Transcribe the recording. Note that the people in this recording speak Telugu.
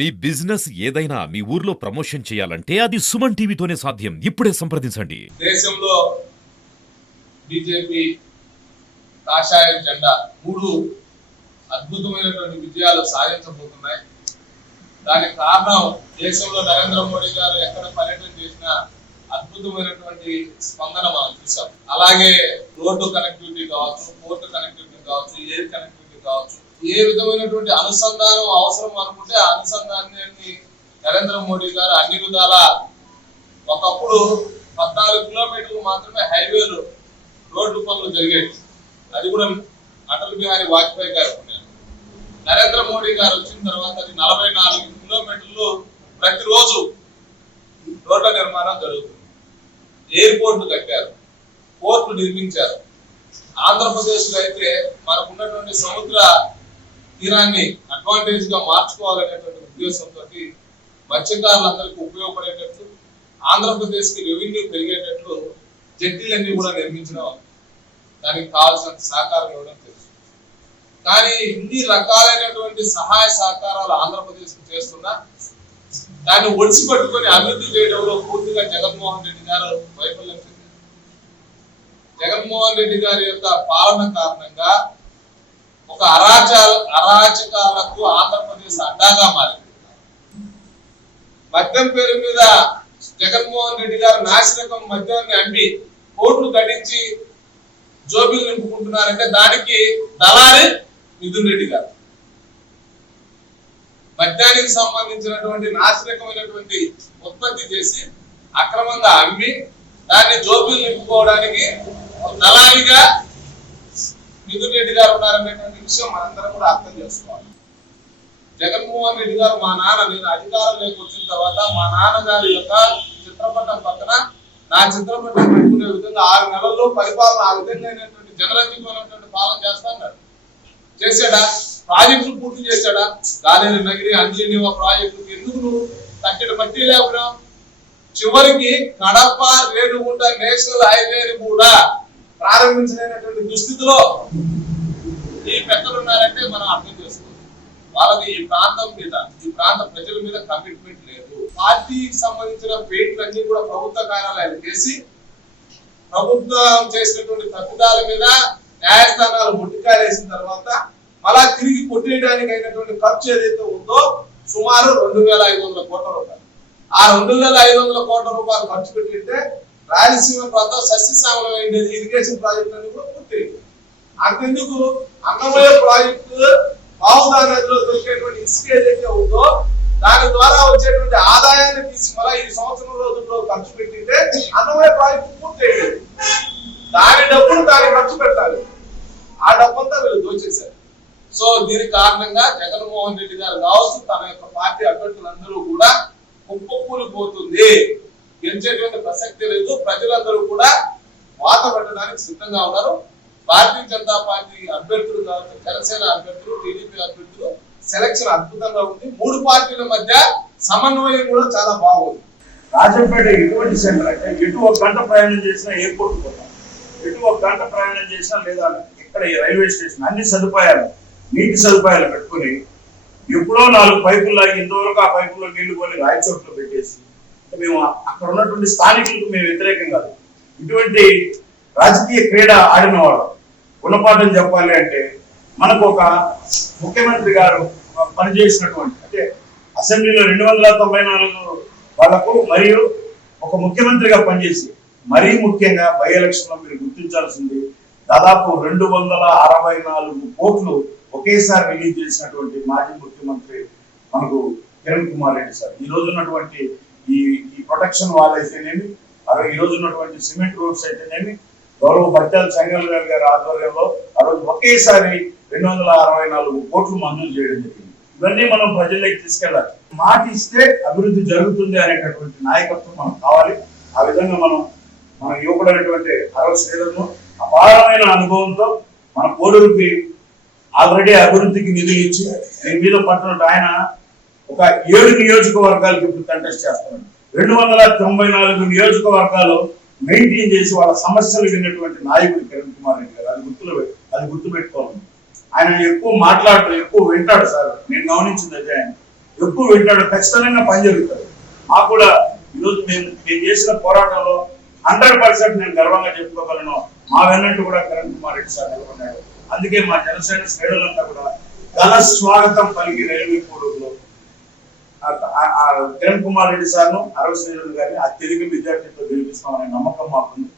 మీ బిజినెస్ ఏదైనా మీ ఊర్లో ప్రమోషన్ చేయాలంటే అది సుమన్ టీవీతోనే సాధ్యం. ఇప్పుడే సంప్రదించండి. దేశంలో బీజేపీ కాషాయ జెండా 3 అద్భుతమైనటువంటి విజయాలు సాధించబోతున్నాయి. దానికి కారణం దేశంలో నరేంద్ర మోడీ గారు ఎక్కడ పర్యటన చేసినా అద్భుతమైనటువంటి స్పందన మనం చూసాం. అలాగే రోడ్డు కనెక్టివిటీ కావచ్చు, పోర్టు కనెక్టివిటీ కావచ్చు, ఎయిర్ కనెక్టివిటీ కావచ్చు, ఏ విధమైనటువంటి అనుసంధానం అవసరం అనుకుంటే ఆ అనుసంధానాన్ని నరేంద్ర మోడీ గారు అన్ని విధాల ఒకప్పుడు 14 కిలోమీటర్లు మాత్రమే హైవేలు రోడ్డు పనులు జరిగేవి. అది కూడా అటల్ బిహారీ వాజ్పేయి గారు ఉన్నారు. నరేంద్ర మోడీ గారు వచ్చిన తర్వాత అది 44 కిలోమీటర్లు ప్రతిరోజు రోడ్ల నిర్మాణం జరుగుతుంది. ఎయిర్పోర్ట్లు కట్టారు, పోర్ట్లు నిర్మించారు. ఆంధ్రప్రదేశ్ లో అయితే మనకున్నటువంటి సముద్ర తీరాన్ని అడ్వాంటేజ్ గా మార్చుకోవాలనేటువంటి ఉద్దేశంతో మత్స్యకారులందరికీ ఉపయోగపడేటట్లు, ఆంధ్రప్రదేశ్ కి రెవెన్యూ పెరిగేటట్లు జట్టీలన్నీ కూడా నిర్మించడం, దానికి కావాల్సిన సహకారం ఇవ్వడం తెలుసు. కానీ ఇన్ని రకాలైనటువంటి సహాయ సహకారాలు ఆంధ్రప్రదేశ్ చేస్తున్నా దాన్ని ఒడిసిపట్టుకొని అభివృద్ధి చేయడంలో పూర్తిగా జగన్మోహన్ రెడ్డి గారు వైఫల్యం చెందారు. జగన్మోహన్ రెడ్డి గారి యొక్క పాలన కారణంగా ఒక అరాచకాలకు ఆంధ్రప్రదేశ్ అడ్డాగా మారింది. మద్యం పేరు మీద జగన్మోహన్ రెడ్డి గారు నాసిరకం మద్యాన్ని అమ్మి కోట్లు గడించి జోబీలు నింపుకుంటున్నారంటే దానికి దళారి మిథున్ రెడ్డి గారు. మద్యానికి సంబంధించినటువంటి నాసిరకమైనటువంటి ఉత్పత్తి చేసి అక్రమంగా అమ్మి దాన్ని జోబీలు నింపుకోవడానికి దళారిగా మిథున్ రెడ్డి గారు ఉన్నారనేటువంటి విషయం మనందరం కూడా అర్థం చేసుకోవాలి. జగన్మోహన్ రెడ్డి గారు మా నాన్న, నేను అధికారంలోకి వచ్చిన తర్వాత మా నాన్నగారి యొక్క చిత్రపటం పక్కన నా చిత్రపటం పెట్టుకునే విధంగా 6 నెలల్లో పరిపాలన ఆ విధంగా జనరంజకమైనటువంటి పాలన చేస్తాడు. చేశాడా? ప్రాజెక్టులు పూర్తి చేశాడా? గాలేరు నగిరి, అంజనీవ ప్రాజెక్టు ఎందుకు నువ్వు తగ్గడ పట్టి లేకుండా చివరికి కడప రేణుగుంట నేషనల్ హైవేని కూడా ప్రారంభించలేనటువంటి దుస్థితిలో ఈ పెద్దలు ఉన్నారంటే మనం అర్థం చేసుకోవాలి. వాళ్ళకి ఈ ప్రాంతం మీద, ఈ ప్రాంత ప్రజల మీద కమిట్మెంట్ లేదు. పార్టీకి సంబంధించిన పేట్లన్నీ కూడా ప్రభుత్వ కార్యాలయాలు చేసి ప్రభుత్వం చేసినటువంటి తప్పిదాల మీద న్యాయస్థానాలు ముట్టికారేసిన తర్వాత మళ్ళా తిరిగి కొట్టేయడానికి అయినటువంటి ఖర్చు ఏదైతే ఉందో సుమారు 2,500 కోట్ల రూపాయలు. ఆ 2,500 కోట్ల రూపాయలు ఖర్చు పెట్టింటే రాయలసీమ ప్రాంతం సస్యశ్యామలమైంది ఇరిగేషన్ ప్రాజెక్ట్ అని కూడా పూర్తయింది. అంతెందుకు అన్నమయ్య ప్రాజెక్టు బావుదా నదిలో దొరికేటువంటి ఇసుక ఏదైతే ఉందో దాని ద్వారా వచ్చేటువంటి ఆదాయాన్ని తీసి మళ్ళీ ఈ సంవత్సరం రోజుల్లో ఖర్చు పెట్టింటే అన్నమయ్య ప్రాజెక్టు పూర్తయింది. దాని డబ్బులు దాన్ని ఖర్చు పెట్టాలి. ఆ డబ్బంతా వీళ్ళు దోచేశారు. సో దీని కారణంగా జగన్మోహన్ రెడ్డి గారు కావచ్చు, తన యొక్క పార్టీ అభ్యర్థులందరూ కూడా కుప్పకూలిపోతుంది. గెలిచేటువంటి ప్రసక్తి లేదు. ప్రజలందరూ కూడా వాత పెట్టడానికి సిద్ధంగా ఉన్నారు. భారతీయ జనతా పార్టీ అభ్యర్థులు కావచ్చు, జనసేన అభ్యర్థులు, టీడీపీ అభ్యర్థులు సెలక్షన్ అద్భుతంగా ఉంది. 3 పార్టీల మధ్య సమన్వయం కూడా చాలా బాగుంది. రాజంపేట ఎటువంటి సెంటర్ అంటే ఎటు 1 గంట ప్రయాణం చేసినా ఎయిర్పోర్ట్ పోతాం, ఎటు 1 గంట ప్రయాణం చేసినా లేదా ఇక్కడ ఈ రైల్వే స్టేషన్ అన్ని సదుపాయాలు, నీటి సదుపాయాలు పెట్టుకుని ఎప్పుడో 4 పైపులు లాగి ఇంతవరకు ఆ పైపుల్లో నీళ్లు కొని రాయచోట్లో పెట్టేసి మేము అక్కడ ఉన్నటువంటి స్థానికులకు మేము వ్యతిరేకం కాదు. ఇటువంటి రాజకీయ క్రీడ ఆడిన వాడు గుణపాఠం చెప్పాలి అంటే మనకు ఒక ముఖ్యమంత్రి గారు పనిచేసినటువంటి అంటే అసెంబ్లీలో 294 వాళ్లకు మరియు ఒక ముఖ్యమంత్రిగా పనిచేసి మరీ ముఖ్యంగా బై ఎలక్షన్ లో మీరు గుర్తించాల్సింది దాదాపు 264 కోట్లు ఒకేసారి రిలీజ్ చేసినటువంటి మాజీ ముఖ్యమంత్రి మనకు కిరణ్ కుమార్ రెడ్డి సార్. ఈ రోజు ఉన్నటువంటి ఈ ప్రొటెక్షన్ వాల్ అయితేనేమి, ఈ రోజు ఉన్నటువంటి సిమెంట్ రోడ్స్ అయితేనేమి, గౌరవ బత్యాల చెంగల్ గారి ఆధ్వర్యంలో ఆ రోజు ఒకేసారి 264 కోట్లు మంజూరు చేయడం జరిగింది. ఇవన్నీ మనం ప్రజల్లోకి తీసుకెళ్ళాలి. మాట ఇస్తే అభివృద్ధి జరుగుతుంది అనేటటువంటి నాయకత్వం మనకు కావాలి. ఆ విధంగా మన యువకుడైనటువంటి అరవ శ్రీధర్ను అపారమైన అనుభవంతో మన కోడూరుకి ఆల్రెడీ అభివృద్ధికి నిధులు ఇచ్చి దీని మీద పట్టినట్టు ఆయన ఒక 7 నియోజకవర్గాలకు ఇప్పుడు కంటెస్ట్ చేస్తున్నాడు. 294 నియోజకవర్గాలు మెయింటైన్ చేసి వాళ్ళ సమస్యలు విన్నటువంటి నాయకుడు కిరణ్ కుమార్ రెడ్డి గారు. అది గుర్తుపెట్టుకోవాలి. ఆయన ఎక్కువ మాట్లాడతాడు, ఎక్కువ వింటాడు సార్. నేను గమనించింది అదే. ఆయన ఎక్కువ వింటాడు, ఖచ్చితంగా పని జరుగుతుంది. మాకు కూడా ఈరోజు మేము చేసిన పోరాటంలో 100% నేను గర్వంగా చెప్పుకోగలను. మా వెన్నట్టు కూడా కిరణ్ కుమార్ రెడ్డి సార్ నిలబడ్డాడు. అందుకే మా జనసేన శ్రేణులంతా కూడా ఘన స్వాగతం పలికి రైల్వే కోడూరులో కిరణ్ కుమార్ రెడ్డి సార్ను, అరవ శ్రేణులు గారిని అత్యధిక విద్యార్థులతో గెలిపిస్తామనే నమ్మకం మాకుంది.